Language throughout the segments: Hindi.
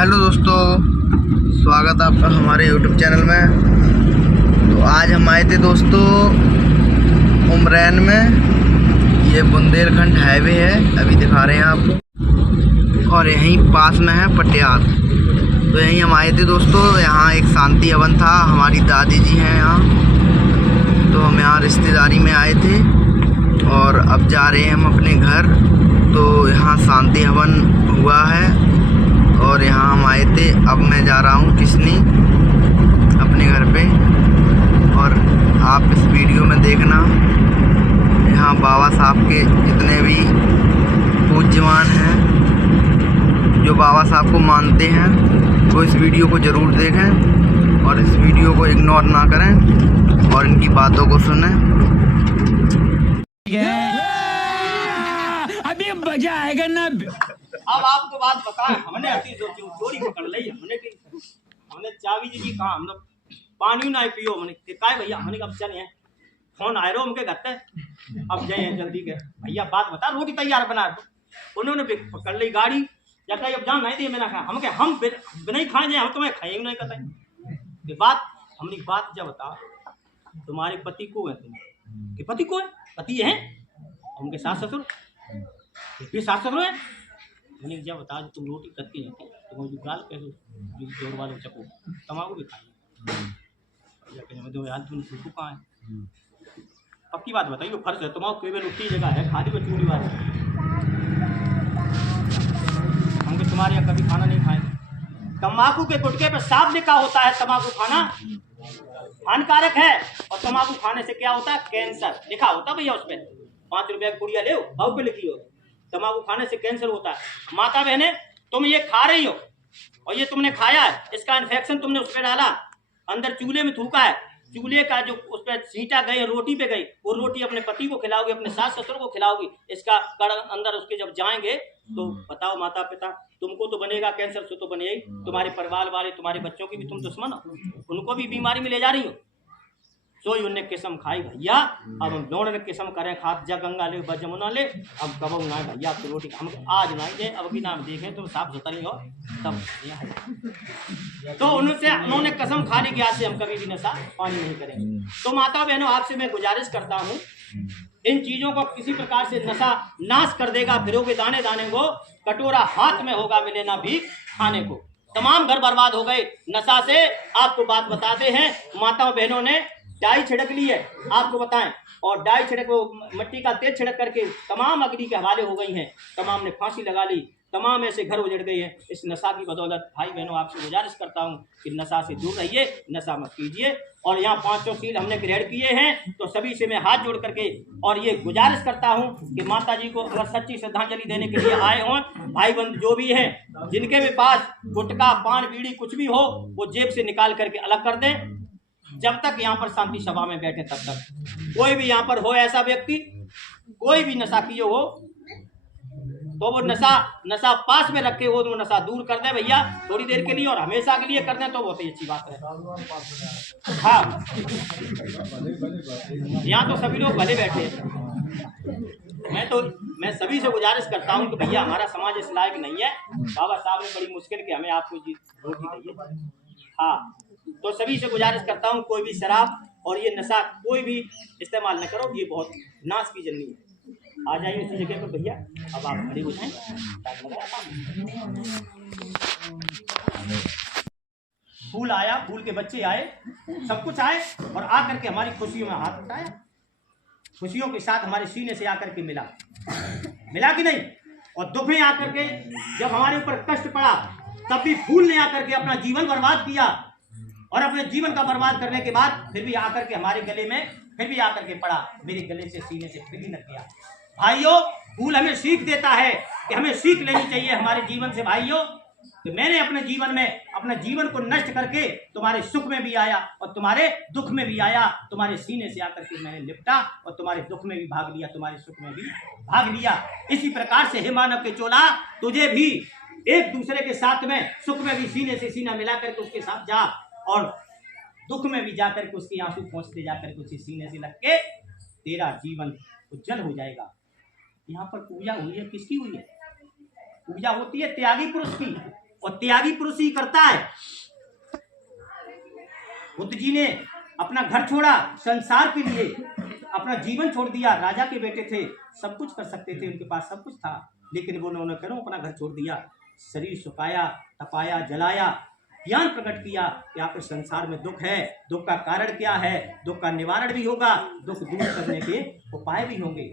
हेलो दोस्तों, स्वागत है आपका हमारे यूट्यूब चैनल में। तो आज हम आए थे दोस्तों उमरैन में। ये बुंदेलखंड हाईवे है, अभी दिखा रहे हैं आपको, और यहीं पास में है पटियाल। तो यहीं हम आए थे दोस्तों। यहाँ एक शांति हवन था, हमारी दादी जी हैं यहाँ, तो हम यहाँ रिश्तेदारी में आए थे और अब जा रहे हैं हम अपने घर। तो यहाँ शांति हवन हुआ है और यहाँ हम आए थे। अब मैं जा रहा हूँ किसनी अपने घर पे, और आप इस वीडियो में देखना। यहाँ बाबा साहब के जितने भी पूज्यमान हैं, जो बाबा साहब को मानते हैं, वो इस वीडियो को ज़रूर देखें और इस वीडियो को इग्नोर ना करें और इनकी बातों को सुनें। अभी मजा आएगा ना। अब आपको बात बताएं, हमने चोरी पकड़ ली। हमने चाबी जी कहा, हम लोग पानी ना पियो। हमने काय भैया, हमने कब चले फोन आए रो हमके घर, अब जाए जल्दी के भैया बात बता, रोटी तैयार बना दो। उन्होंने पकड़ ली गाड़ी, जब अब जान नहीं दी मैंने कहा हम बिना ही खाए जाए, हम तुम्हें खाएंगे नहीं कहते बात। हमने बात जब बता, तुम्हारे पति को है, तुम के पति को है, पति है उनके सास ससुर, फिर सास ससुर है। मैंने जब बता, तुम रोटी करती रहती तुम जो गाल कैसे जोर वाले चको तमाकू भी खाई यार, तुम फूकू कहाँ है। पक्की बात बताइए, फर्ज है तमाकू केवल उठी जगह है, खाली में चूड़ी वाले हमको तुम्हारे यहाँ कभी खाना नहीं खाएंगे। तम्बाकू के गुटके पे साफ लिखा होता है तम्बाकू खाना हानिकारक है, और तम्बाकू खाने से क्या होता है, कैंसर लिखा होता है भैया उस पर। 5 रुपया की पुड़िया ले भाव पे लिखी हो, तम्बाकू खाने से कैंसर होता है। माता बहने, तुम ये खा रही हो और ये तुमने खाया है, इसका इन्फेक्शन तुमने उस पर डाला, अंदर चूल्हे में थूका है, चूल्हे का जो उस पर छींटा गई, रोटी पे गई, वो रोटी अपने पति को खिलाओगी, अपने सास ससुर को खिलाओगी, इसका कण अंदर उसके जब जाएंगे तो बताओ माता पिता, तुमको तो बनेगा कैंसर से, तो बने ही तुम्हारे परिवार वाले, तुम्हारे बच्चों की भी तुम दुश्मन हो, उनको भी बीमारी में ले जा रही हो। सोई उन्हें किस्म खाई भैया, अब हम दौड़ किस्म करें, खाप जा गंगा ले जमुना ले, अब कब ना भैया आपकी रोटी हम आज नहीं दे, अब की नाम देखें तुम साफ सुथरी हो तब। तो उन्होंने कसम खा ली कि आज से हम कभी भी नशा पानी नहीं करेंगे। तो माता बहनों, आपसे मैं गुजारिश करता हूँ, इन चीजों को किसी प्रकार से नशा नाश कर देगा। फिरोगे दाने दाने को, कटोरा हाथ में होगा, मिले ना भी खाने को। तमाम घर बर्बाद हो गए नशा से। आपको बात बताते हैं, माताओं बहनों ने डाई छिड़क ली है, आपको बताएं, और डाई छिड़क, वो मिट्टी का तेल छिड़क करके तमाम अग्नि के हवाले हो गई हैं, तमाम ने फांसी लगा ली, तमाम ऐसे घर उजड़ गए हैं इस नशा की बदौलत। भाई बहनों, आपसे गुजारिश करता हूं कि नशा से दूर रहिए, नशा मत कीजिए। और यहाँ 5 सील हमने ग्रहण किए हैं, तो सभी से मैं हाथ जोड़ करके और ये गुजारिश करता हूँ कि माता जी को अगर सच्ची श्रद्धांजलि देने के लिए आए हों, भाई बंधु जो भी हैं, जिनके भी पास गुटखा पान बीड़ी कुछ भी हो, वो जेब से निकाल करके अलग कर दें। जब तक यहाँ पर शांति सभा में बैठे तब तक कोई भी यहाँ पर हो ऐसा व्यक्ति, कोई भी नशा किए हो, तो वो नशा पास में रखे हो, तो नशा दूर कर दे भैया थोड़ी देर के लिए, और हमेशा के लिए कर दें तो बहुत ही अच्छी बात है। हाँ, यहाँ तो सभी लोग भले बैठे हैं। मैं सभी से गुजारिश करता हूँ कि भैया हमारा समाज इस लायक नहीं है, बाबा साहब ने बड़ी मुश्किल के हमें आपको रोटी दी है। हाँ, तो सभी से गुजारिश करता हूँ, कोई भी शराब और ये नशा कोई भी इस्तेमाल न करो, ये बहुत नाश की जन्नी है। आ जाइए उसी जगह पर भैया, अब आप खड़े हो जाएं। फूल आया, फूल के बच्चे आए, सब कुछ आए, और आकर के हमारी खुशियों में हाथ उठाया, खुशियों के साथ हमारे सीने से आकर के मिला कि नहीं। और दुख में आकर के जब हमारे ऊपर कष्ट पड़ा, तब भी फूल ने आकर के अपना जीवन बर्बाद किया, और अपने जीवन का बर्बाद करने के बाद फिर भी आकर के हमारे गले में फिर भी आकर के पड़ा, मेरे गले से सीने से फिर भी न किया। भाइयों, फूल हमें सीख देता है कि हमें सीख लेनी चाहिए हमारे जीवन से। भाइयों, तो मैंने अपने जीवन में अपने जीवन को नष्ट करके तुम्हारे सुख में भी आया और तुम्हारे दुख में भी आया, तुम्हारे सीने से आकर के मैंने लिपटा और तुम्हारे दुख में भी भाग लिया, तुम्हारे सुख में भी भाग लिया। इसी प्रकार से हे मानव के चोला, तुझे भी एक दूसरे के साथ में सुख में भी सीने से सीना मिला करके उसके साथ जा, और दुख में भी जाकर के उसके आंसू पहुंचते जाकर के उसी सीने से लग के तेरा जीवन उज्जवल हो जाएगा। यहाँ पर पूजा हुई है, किसकी हुई है? पूजा होती है त्यागी पुरुष की, और त्यागी पुरुष ही करता है। बुद्ध जी ने अपना घर छोड़ा संसार के लिए, अपना जीवन छोड़ दिया। राजा के बेटे थे, सब कुछ कर सकते थे, उनके पास सब कुछ था, लेकिन वो उन्होंने क्यों अपना घर छोड़ दिया? शरीर सुखाया, तपाया, जलाया, ज्ञान प्रकट किया कि आपके संसार में दुख है, दुख का कारण क्या है, दुख का निवारण भी होगा, दुख दूर करने के उपाय भी होंगे।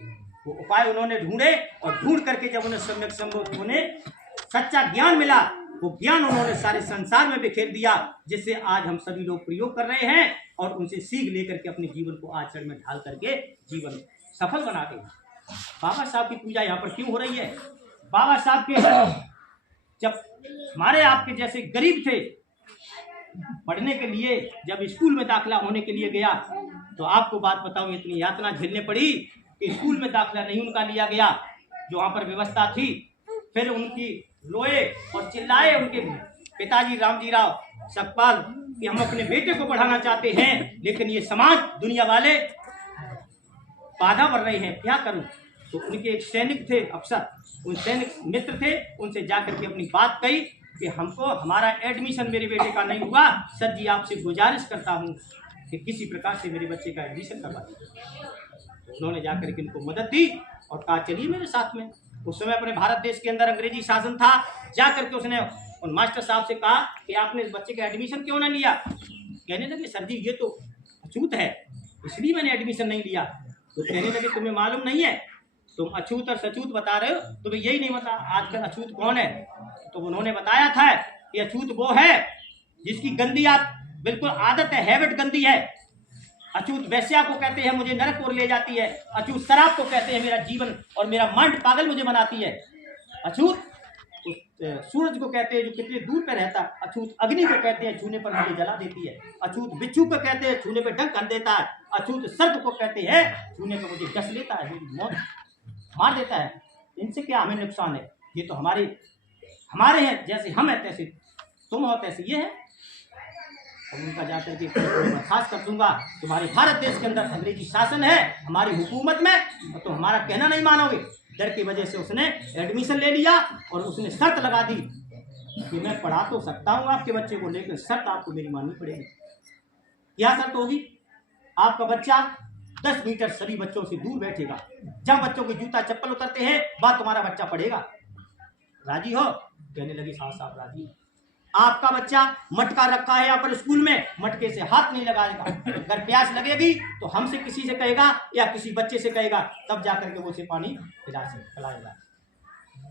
वो उपाय उन्होंने ढूंढे और ढूंढ करके जब उन्हें सम्यक संबोध, उन्हें सच्चा ज्ञान मिला, वो ज्ञान उन्होंने सारे संसार में बिखेर दिया, जिससे आज हम सभी लोग प्रयोग कर रहे हैं और उनसे सीख लेकर के अपने जीवन को आचरण में ढाल करके जीवन सफल बनाते हैं। बाबा साहब की पूजा यहाँ पर क्यों हो रही है? बाबा साहब के जब हमारे आपके जैसे गरीब थे, पढ़ने के लिए जब स्कूल में दाखिला होने के लिए गया, तो आपको बात बताऊं, इतनी यातना झेलने पड़ी कि स्कूल में दाखिला नहीं उनका लिया गया जो वहाँ पर व्यवस्था थी। फिर उनकी रोए और चिल्लाए उनके पिताजी रामजी राव सकपाल कि हम अपने बेटे को पढ़ाना चाहते हैं, लेकिन ये समाज दुनिया वाले बाधा बढ़ रहे हैं, क्या करूं? तो उनके एक सैनिक थे अफसर, उन सैनिक मित्र थे, उनसे जाकर के अपनी बात कही कि हमको हमारा एडमिशन मेरे बेटे का नहीं हुआ, सर जी आपसे गुजारिश करता हूं कि किसी प्रकार से मेरे बच्चे का एडमिशन करवा दीजिए। तो उन्होंने जाकर के इनको मदद दी और कहा चलिए मेरे साथ में। उस समय अपने भारत देश के अंदर अंग्रेजी शासन था, जाकर के उसने उन मास्टर साहब से कहा कि आपने इस बच्चे का एडमिशन क्यों ना लिया? कहने लगे सर जी ये तो अछूत है, इसलिए मैंने एडमिशन नहीं लिया। तो कहने लगे तुम्हें मालूम नहीं है, तुम अछूत और सचूत बता रहे हो, तुम्हें यही नहीं पता आजकल अछूत कौन है? तो उन्होंने बताया था कि अछूत वो है जिसकी गंदी बिल्कुल आदत है, हैबिट गंदी है। अछूत वेश्या को कहते हैं मुझे नरक ओर ले जाती है, अछूत शराब को कहते हैं मेरा जीवन और मेरा माइंड पागल मुझे बनाती है, अछूत सूरज को कहते हैं जो कितने दूर पे रहता है, अछूत अग्नि को कहते हैं छूने पर मुझे जला देती है, अछूत बिच्छू को कहते हैं छूने पर डंक कर देता है, अछूत सर्प को कहते हैं छूने पर मुझे डस लेता है, मेरी मौत मार देता है। इनसे क्या हमें नुकसान है? ये तो हमारे हैं, जैसे हम है तैसे तुम हो तैसे ये है। और उनका जाकर के बर्खास्त कर दूंगा, तुम्हारे भारत देश के अंदर अंग्रेजी शासन है, हमारी हुकूमत में, और तुम हमारा कहना नहीं मानोगे। डर की वजह से उसने एडमिशन ले लिया और उसने शर्त लगा दी कि मैं पढ़ा तो सकता हूँ आपके बच्चे को, लेकिन शर्त आपको मेरी माननी पड़ेगी। क्या शर्त होगी? आपका बच्चा 10 मीटर सभी बच्चों से दूर बैठेगा, जब बच्चों के जूता चप्पल उतरते हैं बाद तुम्हारा बच्चा पढ़ेगा। राजी हो? कहने लगी साहब राजी। आपका बच्चा मटका रखा है यहाँ पर स्कूल में, मटके से हाथ नहीं लगाएगा, अगर प्यास लगेगी तो हमसे किसी से कहेगा या किसी बच्चे से कहेगा, तब जाकर के वो उसे पानी पिलाएगा।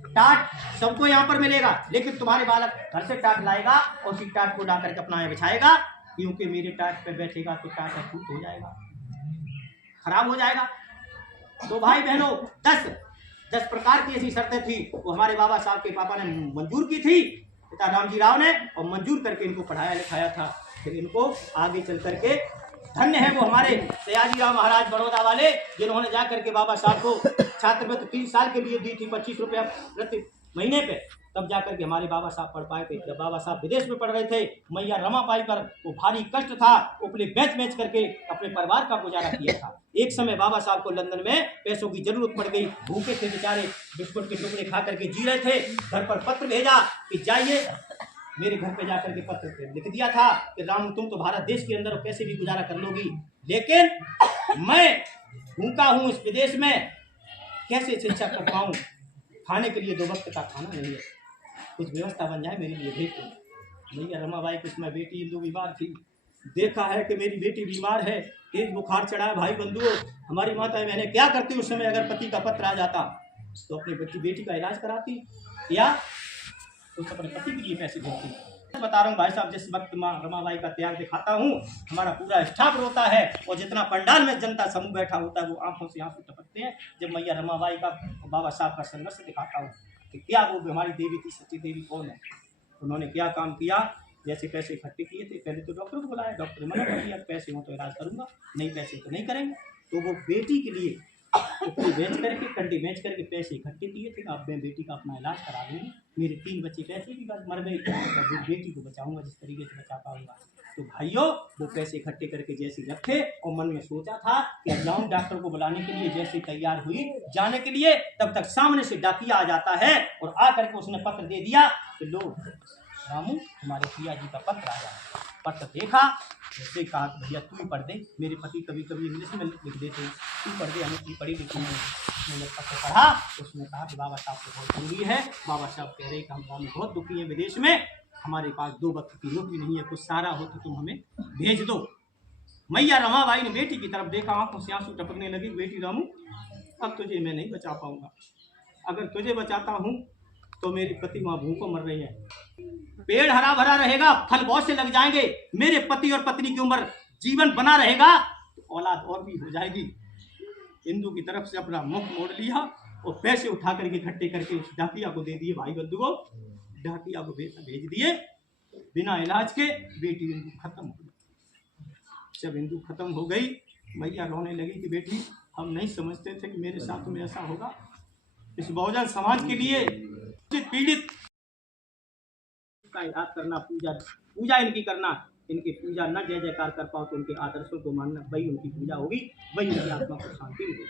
टाट सबको यहाँ पर मिलेगा, लेकिन तुम्हारे बालक घर से टाट लाएगा और उसी टाट को ला करके अपना यहाँ बिछाएगा, क्योंकि मेरे टाट पे बैठेगा तो टाट अछूत हो जाएगा, खराब हो जाएगा। तो भाई बहनों 10 प्रकार की ऐसी शर्तें थी, वो हमारे बाबा साहब के पापा ने मंजूर की थी, पिता रामजी राव ने, और मंजूर करके इनको पढ़ाया लिखाया था। फिर इनको आगे चल करके धन्य है वो हमारे सयाजी राव महाराज बड़ौदा वाले, जिन्होंने जाकर के बाबा साहब को छात्रवृत्ति 3 साल के लिए दी थी 25 रुपया प्रति महीने पे, तब जाकर के हमारे बाबा साहब पढ़ पाए थे। जब बाबा साहब विदेश में पढ़ रहे थे, मैया रमाबाई पर वो भारी कष्ट था, उपले बेच करके अपने परिवार का गुजारा किया था। एक समय बाबा साहब को लंदन में पैसों की जरूरत पड़ गई, भूखे थे बेचारे, बिस्कुट के टुकड़े खा करके जी रहे थे। घर पर पत्र भेजा कि जाइए, मेरे घर पे जाकर के पत्र लिख दिया था कि राम तुम तो भारत देश के अंदर कैसे भी गुजारा कर लोगी, लेकिन मैं भूखा हूँ इस विदेश में, कैसे शिक्षा कर पाऊँ, खाने के लिए 2 वक्त का खाना नहीं है, कुछ व्यवस्था बन जाए मेरे लिए भेज दो। मैया रमाबाई की उसमें बेटी हिंदू बीमार थी, देखा है कि मेरी बेटी बीमार है, तेज बुखार चढ़ा है, भाई बंधुओं हमारी माता है, मैंने क्या करती उस समय, अगर पति का पत्र आ जाता तो अपनी बेटी का इलाज कराती या उस अपने पति के लिए पैसे देती। बता रहा हूँ भाई साहब, जिस वक्त माँ रमाबाई का त्याग दिखाता हूँ, हमारा पूरा स्टाफ रोता है और जितना पंडाल में जनता समूह बैठा होता है वो आंखों से आंसू टपकते हैं जब मैया रमाबाई का बाबा साहब का संघर्ष दिखाता हूँ कि क्या वो हमारी देवी थी, सच्ची देवी कौन है, उन्होंने क्या काम किया। जैसे पैसे इकट्ठे किए थे, पहले तो डॉक्टर को बुलाया, डॉक्टर ने मना कर दिया, पैसे हो तो इलाज करूंगा, नहीं पैसे तो नहीं करेंगे। तो वो बेटी के लिए बेच करके कंडी बेच करके पैसे इकट्ठे किए थे, अब मैं बेटी का अपना इलाज करा दूँगी, मेरे 3 बच्चे पैसे भी बस मर गए, तो बेटी को बचाऊंगा जिस तरीके से बचा पाऊंगा। तो भाइयों वो पैसे इकट्ठे करके जैसे रखे और मन में सोचा था कि अब जाऊँ डॉक्टर को बुलाने के लिए, जैसे तैयार हुई जाने के लिए, तब तक सामने से डाकिया आ जाता है और आ करके उसने पत्र दे दिया कि लो रामू तुम्हारे पिया जी का पत्र आया है। पत्र देखा, उससे कहा कि भैया तू ही पढ़ दे, मेरे पति कभी कभी इंग्लिश में लिख देते हैं, तू पढ़ दे, हमें पढ़ी लिखी नहीं। मैंने पत्र पढ़ा, उसने कहा कि बाबा साहब को बहुत जरूरी है, बाबा साहब कह रहे हैं कि हम रामू बहुत दुखी हैं विदेश में, हमारे पास 2 वक्त की नौकरी नहीं है, कुछ सारा हो तो तुम हमें भेज दो। मैया रमाबाई ने बेटी की तरफ देखा, आंखों से आंसू टपकने लगे। बेटी रामू अब तुझे मैं नहीं बचा पाऊंगा, अगर तुझे बचाता हूँ तो मेरी पति माँ भूखों मर रही है, पेड़ हरा भरा रहेगा, फल बहुत से लग जाएंगे, मेरे पति और पत्नी की उम्र जीवन बना रहेगा, तो औलाद और भी हो जाएगी। हिंदू की तरफ से अपना मुख मोड़ लिया और पैसे उठा करके इकट्ठे करके उस डाकिया को दे दिए, भाई बंधु को, डाकिया को भेज दिए। बिना इलाज के बेटी हिंदू खत्म हो गई। जब हिंदू खत्म हो गई, मैया रोने लगी कि बेटी हम नहीं समझते थे कि मेरे साथ में ऐसा होगा। इस बहुजन समाज के लिए पीड़ित का याद करना, पूजा इनकी करना, इनकी पूजा न जय जयकार कर पाओ तो उनके आदर्शों को मानना, वही उनकी पूजा होगी, वही उनकी आत्मा को शांति मिलेगी।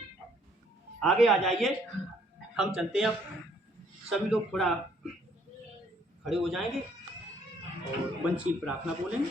आगे आ जाइए, हम चलते हैं। अब सभी लोग थोड़ा खड़े हो जाएंगे और वंशी प्रार्थना बोलेंगे।